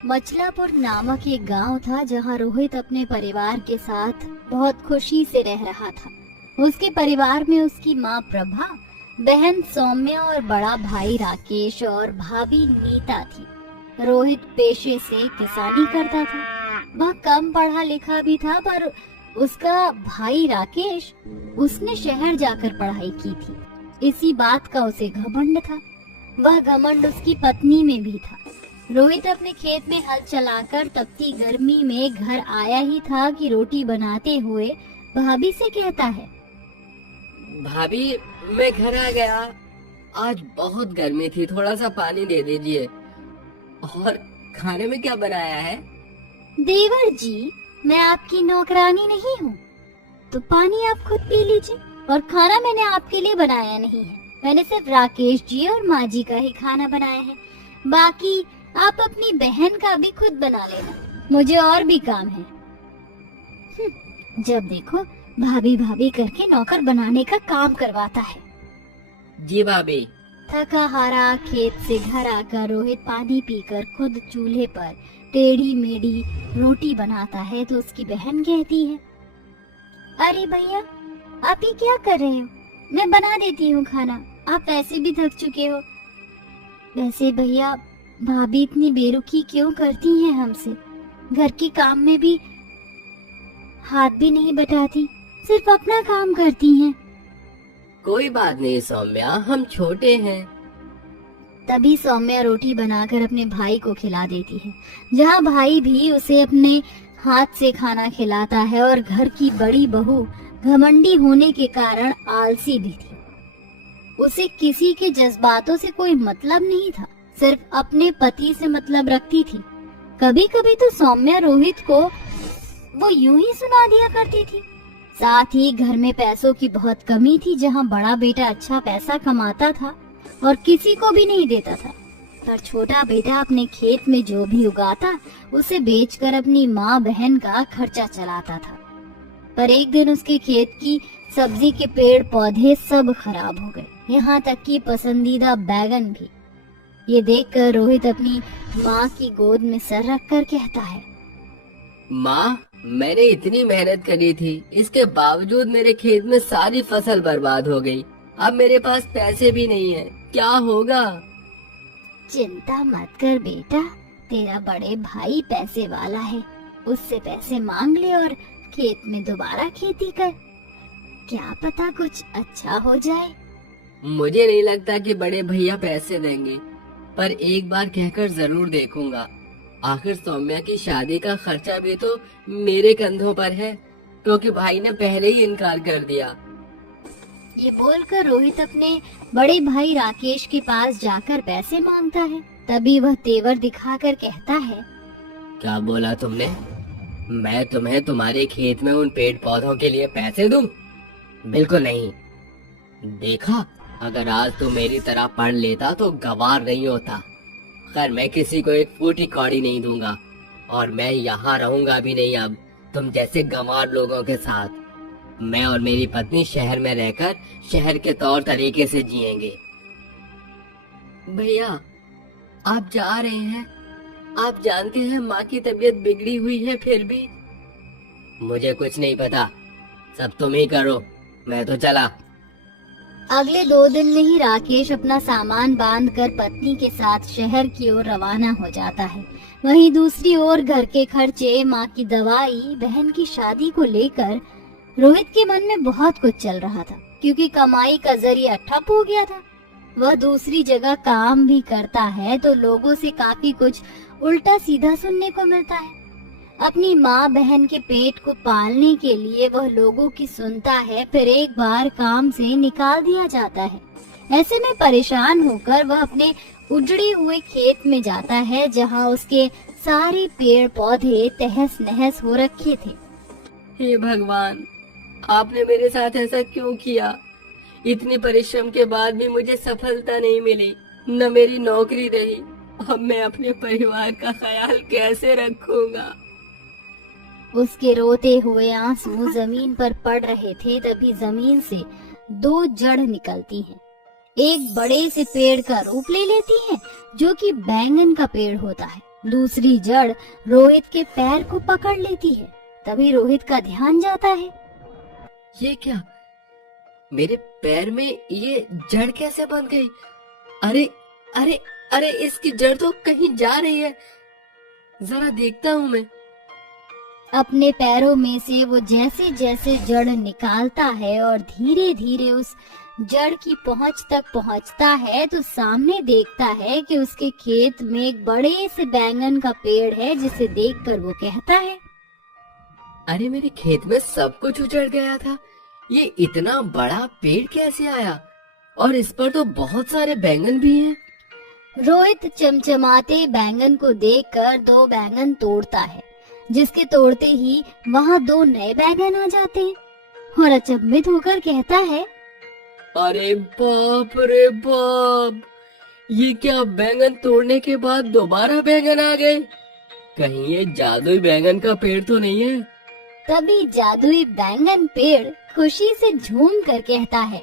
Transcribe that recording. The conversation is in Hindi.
मचलापुर नामक एक गांव था जहां रोहित अपने परिवार के साथ बहुत खुशी से रह रहा था। उसके परिवार में उसकी माँ प्रभा, बहन सौम्या और बड़ा भाई राकेश और भाभी नीता थी। रोहित पेशे से किसानी करता था। वह कम पढ़ा लिखा भी था, पर उसका भाई राकेश, उसने शहर जाकर पढ़ाई की थी। इसी बात का उसे घमंड था। वह घमंड उसकी पत्नी में भी था। रोहित अपने खेत में हल चलाकर तपती गर्मी में घर आया ही था कि रोटी बनाते हुए भाभी से कहता है, भाभी मैं घर आ गया। आज बहुत गर्मी थी, थोड़ा सा पानी दे दीजिए। और खाने में क्या बनाया है? देवर जी, मैं आपकी नौकरानी नहीं हूँ, तो पानी आप खुद पी लीजिए। और खाना मैंने आपके लिए बनाया नहीं है, मैंने सिर्फ राकेश जी और माँ जी का ही खाना बनाया है। बाकी आप अपनी बहन का भी खुद बना लेना, मुझे और भी काम है। जब देखो भाभी भाभी करके नौकर बनाने का काम करवाता है। जी भाभी। थका हारा खेत से घर आकर रोहित पानी पीकर खुद चूल्हे पर टेढ़ी मेढ़ी रोटी बनाता है तो उसकी बहन कहती है, अरे भैया, आप ये क्या कर रहे हो? मैं बना देती हूँ खाना, आप वैसे भी थक चुके हो। वैसे भैया, भाभी इतनी बेरुखी क्यों करती हैं हमसे? घर के काम में भी हाथ भी नहीं बटाती, सिर्फ अपना काम करती हैं। कोई बात नहीं सौम्या, हम छोटे हैं। तभी सौम्या रोटी बनाकर अपने भाई को खिला देती है, जहाँ भाई भी उसे अपने हाथ से खाना खिलाता है। और घर की बड़ी बहू घमंडी होने के कारण आलसी भी थी। उसे किसी के जज्बातों से कोई मतलब नहीं था, सिर्फ अपने पति से मतलब रखती थी। कभी कभी तो सौम्या रोहित को वो यूं ही सुना दिया करती थी। साथ ही घर में पैसों की बहुत कमी थी, जहां बड़ा बेटा अच्छा पैसा कमाता था और किसी को भी नहीं देता था, पर छोटा बेटा अपने खेत में जो भी उगाता उसे बेचकर अपनी माँ बहन का खर्चा चलाता था। पर एक दिन उसके खेत की सब्जी के पेड़ पौधे सब खराब हो गए, यहाँ तक कि पसंदीदा बैगन भी। ये देखकर रोहित अपनी माँ की गोद में सर रखकर कहता है, माँ, मैंने इतनी मेहनत करी थी, इसके बावजूद मेरे खेत में सारी फसल बर्बाद हो गई। अब मेरे पास पैसे भी नहीं है, क्या होगा? चिंता मत कर बेटा, तेरा बड़े भाई पैसे वाला है, उससे पैसे मांग ले और खेत में दोबारा खेती कर, क्या पता कुछ अच्छा हो जाए। मुझे नहीं लगता कि बड़े भैया पैसे देंगे, पर एक बार कहकर जरूर देखूंगा। आखिर सौम्या की शादी का खर्चा भी तो मेरे कंधों पर है, क्योंकि भाई ने पहले ही इनकार कर दिया। ये बोलकर रोहित अपने बड़े भाई राकेश के पास जाकर पैसे मांगता है। तभी वह तेवर दिखाकर कहता है, क्या बोला तुमने? मैं तुम्हें तुम्हारे खेत में उन पेड़ पौधों के लिए पैसे दूं? बिल्कुल नहीं। देखा, अगर आज तू मेरी तरह पढ़ लेता तो गवार नहीं होता। खैर, मैं किसी को एक फूटी कौड़ी नहीं दूंगा, और मैं यहाँ रहूंगा भी नहीं अब तुम जैसे गंवार लोगों के साथ। मैं और मेरी पत्नी शहर में रहकर शहर के तौर तरीके से जिएंगे। भैया, आप जा रहे हैं? आप जानते हैं माँ की तबीयत बिगड़ी हुई है, फिर भी। मुझे कुछ नहीं पता, सब तुम ही करो, मैं तो चला। अगले 2 दिन में ही राकेश अपना सामान बांधकर पत्नी के साथ शहर की ओर रवाना हो जाता है। वहीं दूसरी ओर घर के खर्चे, माँ की दवाई, बहन की शादी को लेकर रोहित के मन में बहुत कुछ चल रहा था, क्योंकि कमाई का जरिया ठप हो गया था। वह दूसरी जगह काम भी करता है तो लोगों से काफी कुछ उल्टा सीधा सुनने को मिलता है। अपनी माँ बहन के पेट को पालने के लिए वह लोगों की सुनता है, फिर एक बार काम से निकाल दिया जाता है। ऐसे में परेशान होकर वह अपने उजड़े हुए खेत में जाता है, जहाँ उसके सारे पेड़ पौधे तहस नहस हो रखे थे। हे भगवान, आपने मेरे साथ ऐसा क्यों किया? इतने परिश्रम के बाद भी मुझे सफलता नहीं मिली, न मेरी नौकरी रही। अब मैं अपने परिवार का ख्याल कैसे रखूंगा? उसके रोते हुए आंसू जमीन पर पड़ रहे थे। तभी जमीन से 2 जड़ निकलती हैं। एक बड़े से पेड़ का रूप ले लेती हैं, जो कि बैंगन का पेड़ होता है। दूसरी जड़ रोहित के पैर को पकड़ लेती है। तभी रोहित का ध्यान जाता है। ये क्या, मेरे पैर में ये जड़ कैसे बन गई? अरे अरे अरे, इसकी जड़ तो कहीं जा रही है, जरा देखता हूँ मैं। अपने पैरों में से वो जैसे जैसे जड़ निकालता है और धीरे धीरे उस जड़ की पहुंच तक पहुंचता है, तो सामने देखता है कि उसके खेत में एक बड़े से बैंगन का पेड़ है, जिसे देखकर वो कहता है, अरे मेरे खेत में सब कुछ उजड़ गया था, ये इतना बड़ा पेड़ कैसे आया? और इस पर तो बहुत सारे बैंगन भी हैं। रोहित चमचमाते बैंगन को देखकर 2 बैंगन तोड़ता है, जिसके तोड़ते ही वहाँ 2 नए बैंगन आ जाते हैं और अचंभित होकर कहता है, अरे बाप रे बाप, ये क्या, बैंगन तोड़ने के बाद दोबारा बैंगन आ गए? कहीं ये जादुई बैंगन का पेड़ तो नहीं है? तभी जादुई बैंगन पेड़ खुशी से झूम कर कहता है,